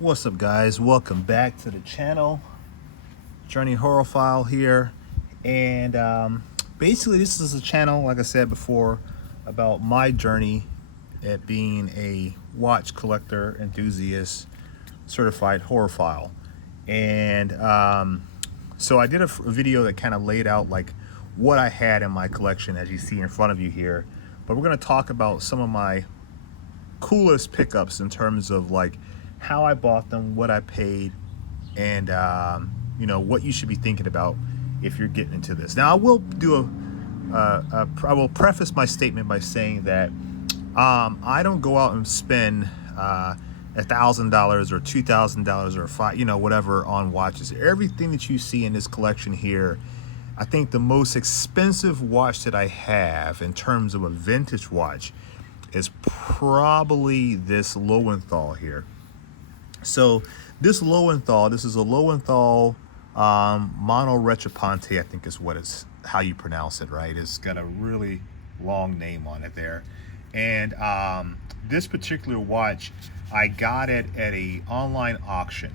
What's up, guys? Welcome back to the channel. Journey Horophile here, and basically this is a channel, like I said before, about my journey at being a watch collector, enthusiast, certified horophile. And so I did a video that kind of laid out like what I had in my collection, as you see in front of you here. But we're going to talk about some of my coolest pickups in terms of like how I bought them, what I paid, and you know, what you should be thinking about if you're getting into this. Now, I will do I will preface my statement by saying that I don't go out and spend $1,000 or $2,000 or whatever on watches. Everything that you see in this collection here, I think the most expensive watch that I have in terms of a vintage watch is probably this Lowenthal here. So this Lowenthal, this is a Lowenthal Mono Retroponte, I think is how you pronounce it, right? It's got a really long name on it there. And this particular watch, I got it at a online auction,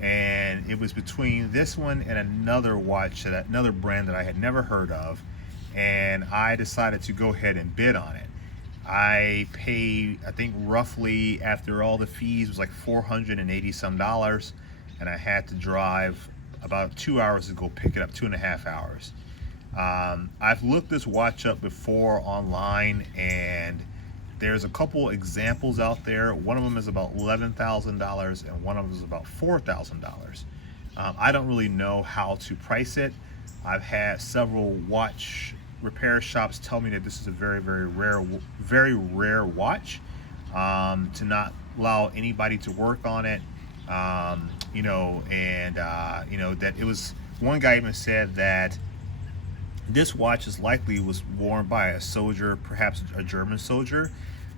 and it was between this one and another watch, another brand that I had never heard of, and I decided to go ahead and bid on it. I paid, I think roughly after all the fees, was like $480 some, and I had to drive about 2 hours to go pick it up, 2.5 hours. I've looked this watch up before online, and there's a couple examples out there. One of them is about $11,000 and one of them is about $4,000. I don't really know how to price it. I've had several watch repair shops tell me that this is a very rare watch, to not allow anybody to work on it, you know that it was, one guy even said that this watch is likely was worn by a soldier, perhaps a German soldier,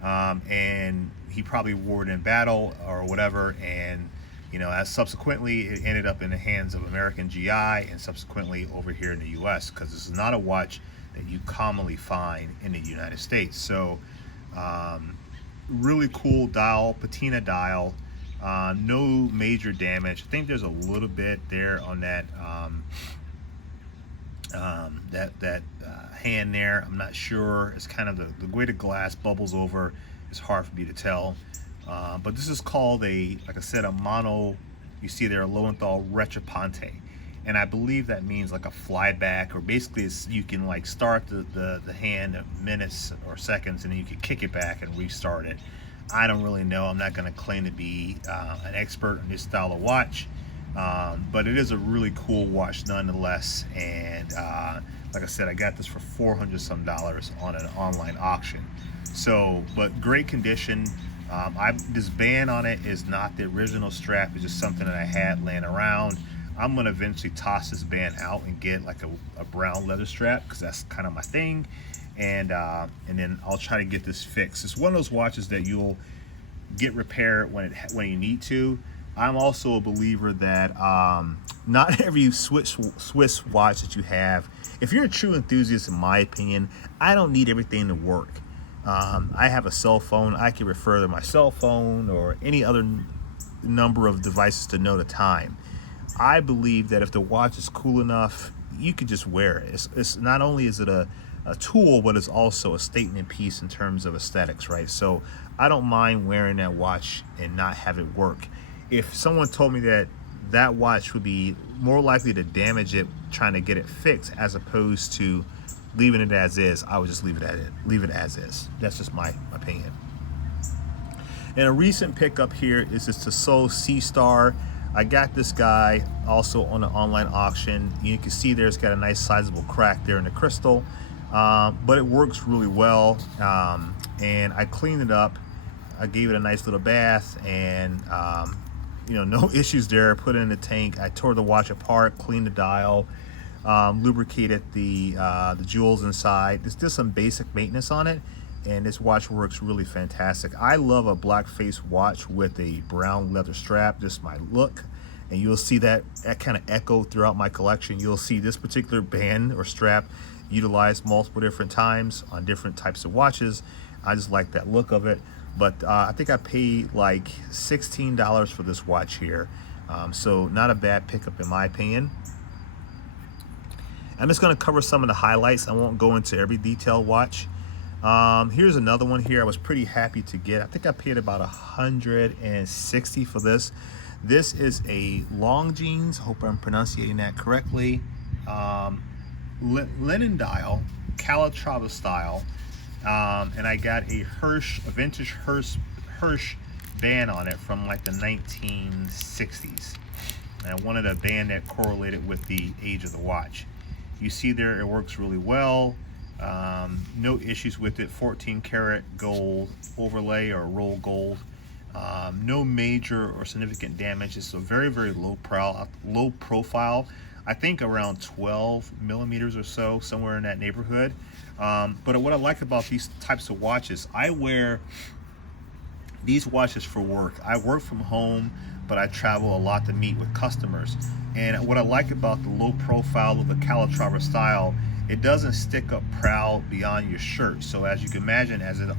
and he probably wore it in battle or whatever, and as subsequently it ended up in the hands of American GI and subsequently over here in the US, because this is not a watch that you commonly find in the United States. So really cool dial, patina dial, no major damage. I think there's a little bit there on that hand there. I'm not sure. It's kind of the way the glass bubbles over is hard for me to tell. But this is called like I said, a mono, you see there, a Lowenthal Retroponte. And I believe that means like a flyback, or basically you can like start the hand in minutes or seconds, and then you can kick it back and restart it. I don't really know. I'm not going to claim to be an expert in this style of watch, but it is a really cool watch nonetheless. And like I said, I got this for $400 some on an online auction. So, but great condition. This band on it is not the original strap. It's just something that I had laying around. I'm gonna eventually toss this band out and get like a brown leather strap, because that's kind of my thing, and then I'll try to get this fixed. It's one of those watches that you'll get repaired when you need to. I'm also a believer that not every Swiss watch that you have, if you're a true enthusiast, in my opinion, I don't need everything to work. I have a cell phone. I can refer to my cell phone or any other number of devices to know the time. I believe that if the watch is cool enough, you could just wear it. It's not only is it a tool, but it's also a statement piece in terms of aesthetics, right? So I don't mind wearing that watch and not have it work. If someone told me that watch would be more likely to damage it trying to get it fixed as opposed to leaving it as is, I would just leave it as is. That's just my opinion. And a recent pickup here is this Tissot Sea Star. I got this guy also on an online auction. You can see there it's got a nice sizable crack there in the crystal, but it works really well. And I cleaned it up. I gave it a nice little bath, and no issues there. Put it in the tank. I tore the watch apart, cleaned the dial, lubricated the jewels inside. There's just some basic maintenance on it, and this watch works really fantastic. I love a black face watch with a brown leather strap, just my look, and you'll see that kind of echo throughout my collection. You'll see this particular band or strap utilized multiple different times on different types of watches. I just like that look of it. but I think I paid like $16 for this watch here. So not a bad pickup in my opinion. I'm just going to cover some of the highlights. I won't go into every detailed watch. Here's another one here I was pretty happy to get. I think I paid about $160 for this. This is a Longines, hope I'm pronouncing that correctly, linen dial, Calatrava style, and I got a vintage Hirsch band on it from like the 1960s. And I wanted a band that correlated with the age of the watch. You see there, it works really well. No issues with it. 14 karat gold overlay or roll gold. No major or significant damage. It's a very, very low profile. I think around 12 millimeters or so, somewhere in that neighborhood. But what I like about these types of watches, I wear these watches for work. I work from home, but I travel a lot to meet with customers. And what I like about the low profile of the Calatrava style, it doesn't stick up proud beyond your shirt. So as you can imagine, as it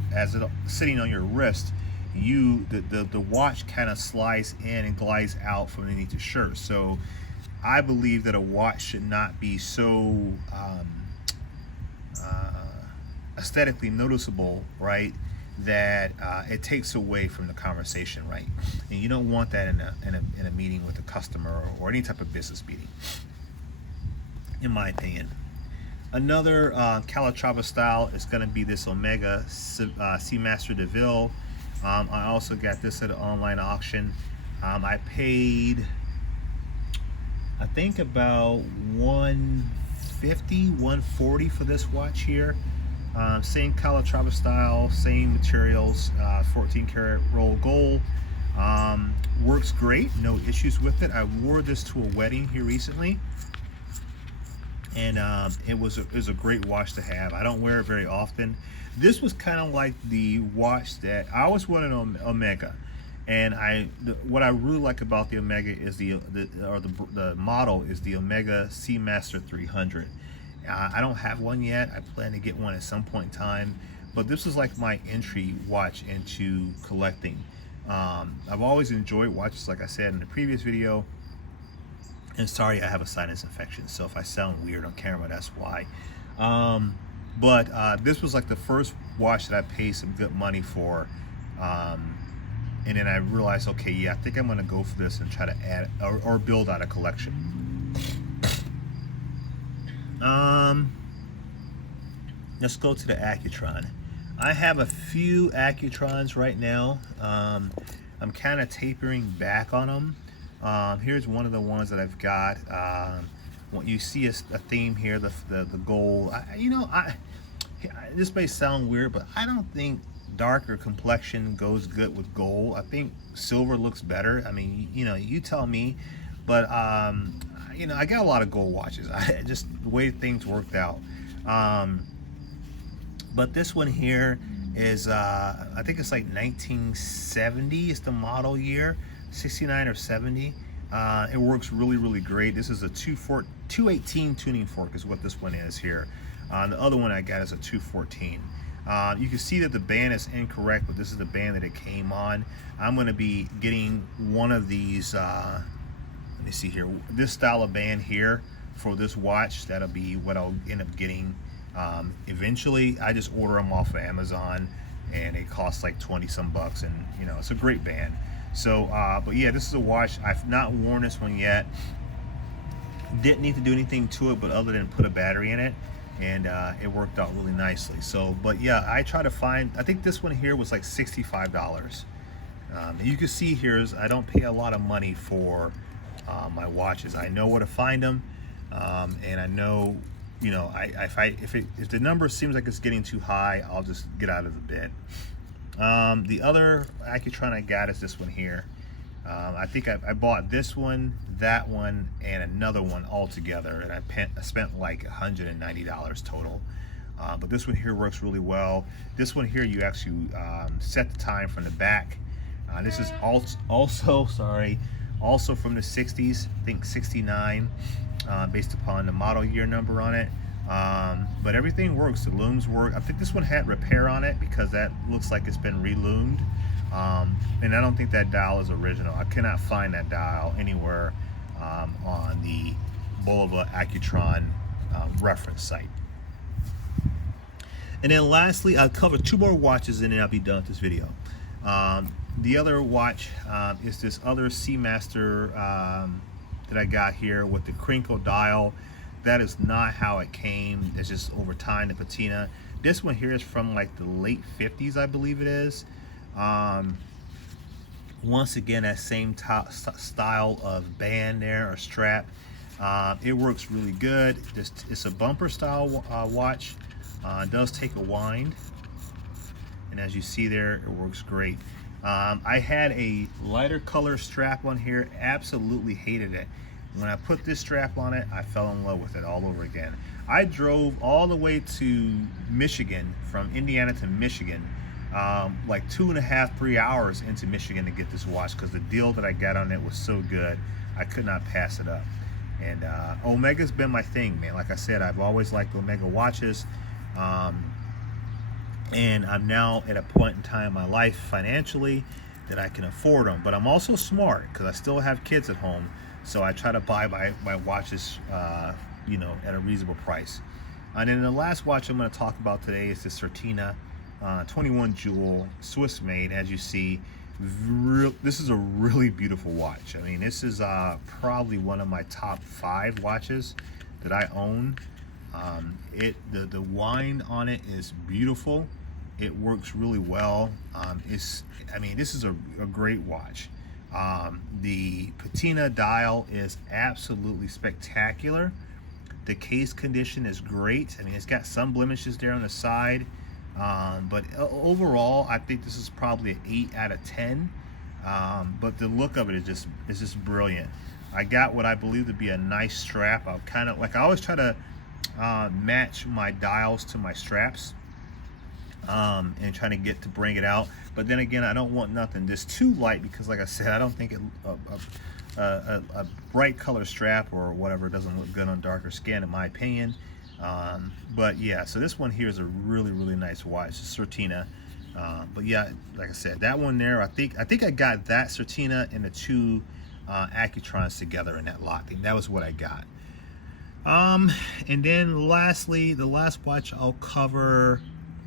sitting on your wrist, the watch kind of slides in and glides out from underneath the shirt. So I believe that a watch should not be so aesthetically noticeable, right? That it takes away from the conversation, right? And you don't want that in a meeting with a customer or any type of business meeting, in my opinion. Another Calatrava style is going to be this Omega Seamaster DeVille. I also got this at an online auction. I paid, I think about $150, $140 for this watch here. Same Calatrava style, same materials, 14 karat roll gold. Works great, no issues with it. I wore this to a wedding here recently, and it was a great watch to have. I don't wear it very often. This was kind of like the watch that I always wanted on Omega, and what I really like about the Omega is the model is the Omega Seamaster 300. I don't have one yet. I plan to get one at some point in time, but this is like my entry watch into collecting. I've always enjoyed watches, like I said in the previous video. And sorry, I have a sinus infection, so if I sound weird on camera, that's why. But this was like the first watch that I paid some good money for. And then I realized, okay, yeah, I think I'm gonna go for this and try to add or build out a collection. Let's go to the Accutron. I have a few Accutrons right now. I'm kind of tapering back on them. Here's one of the ones that I've got. What you see is a theme here, the gold. This may sound weird, but I don't think darker complexion goes good with gold. I think silver looks better. I mean, you tell me. But I got a lot of gold watches. Just the way things worked out. But this one here is I think it's like 1970 is the model year, 69 or 70. It works really, really great. This is a 218 tuning fork is what this one is here. The other one I got is a 214. You can see that the band is incorrect, but this is the band that it came on. I'm going to be getting one of these, let me see here, this style of band here for this watch. That'll be what I'll end up getting eventually. I just order them off of Amazon, and it costs like 20 some bucks, and it's a great band. So but yeah, this is a watch. I've not worn this one yet. Didn't need to do anything to it but other than put a battery in it, and it worked out really nicely. So but yeah, I try to find, I think this one here was like $65. You can see here is I don't pay a lot of money for my watches. I know where to find them, and I know, if the number seems like it's getting too high, I'll just get out of the bid. The other Accutron I got is this one here. I think I bought this one, that one, and another one all together, and I spent like $190 total. But this one here works really well. This one here, you actually set the time from the back. This is also from the 60s, I think 69, based upon the model year number on it. But everything works. The looms work. I think this one had repair on it because that looks like it's been reloomed. And I don't think that dial is original. I cannot find that dial anywhere on the Bulova Accutron reference site. And then lastly, I'll cover 2 more watches and then I'll be done with this video. The other watch is this other Seamaster that I got here with the crinkle dial. That is not how it came. It's just over time, the patina. This one here is from like the late 50s, I believe it is. Once again, that same style of band there or strap. It works really good. It's a bumper style watch. It does take a wind, and as you see there, it works great. I had a lighter color strap on here, absolutely hated it. When I put this strap on it, I fell in love with it all over again. I drove all the way to Michigan, from Indiana to Michigan, like 2.5, 3 hours into Michigan to get this watch because the deal that I got on it was so good, I could not pass it up. And Omega's been my thing, man. Like I said, I've always liked Omega watches. And I'm now at a point in time in my life financially that I can afford them. But I'm also smart because I still have kids at home. So I try to buy my watches, you know, at a reasonable price. And then the last watch I'm going to talk about today is the Certina 21 jewel Swiss made. As you see, this is a really beautiful watch. I mean, this is probably one of my top 5 watches that I own. The wind on it is beautiful. It works really well. I mean, this is a great watch. The patina dial is absolutely spectacular. The case condition is great. I mean, it's got some blemishes there on the side, but overall, I think this is probably an 8 out of 10. But the look of it is just brilliant. I got what I believe to be a nice strap. I always try to match my dials to my straps, and trying to bring it out. But then again, I don't want nothing just too light because, like I said, I don't think a bright color strap or whatever doesn't look good on darker skin, in my opinion. But yeah, so this one here is a really nice watch, Certina. But yeah, like I said, that one there, I think I got that Certina and the 2 Accutrons together in that lot. That was what I got. And then lastly, the last watch I'll cover,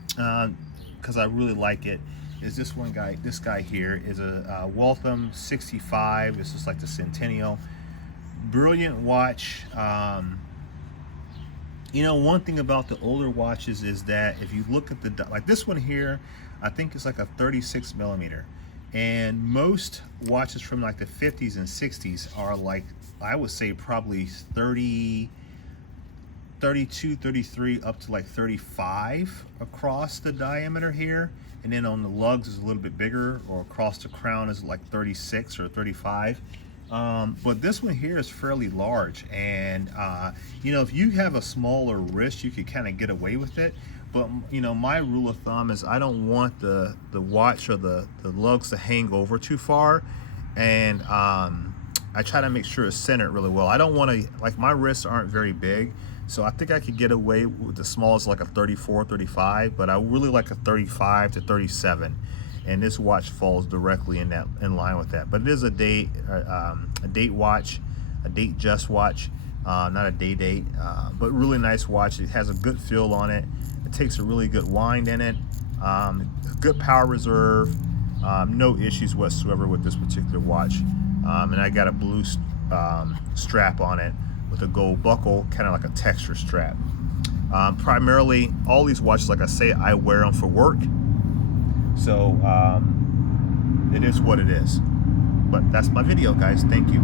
because I really like it, is this one guy. This guy here is a Waltham 65. This is like the Centennial. Brilliant watch. You know, one thing about the older watches is that if you look at like this one here, I think it's like a 36 millimeter. And most watches from like the 50s and 60s are like, I would say probably 30, 32, 33, up to like 35 across the diameter here. And then on the lugs is a little bit bigger, or across the crown is like 36 or 35. But this one here is fairly large. And, you know, if you have a smaller wrist, you could kind of get away with it. But, you know, my rule of thumb is I don't want the watch or the lugs to hang over too far. And I try to make sure it's centered really well. I don't want to, like, my wrists aren't very big. So I think I could get away with the smallest, like a 34, 35, but I really like a 35 to 37. And this watch falls directly in line with that. But it is a date watch, a date just watch, not a date, but really nice watch. It has a good feel on it. It takes a really good wind in it. Good power reserve. No issues whatsoever with this particular watch. And I got a blue strap on it with a gold buckle, kind of like a texture strap. Primarily, all these watches, like I say, I wear them for work. So it is what it is. But that's my video, guys. Thank you.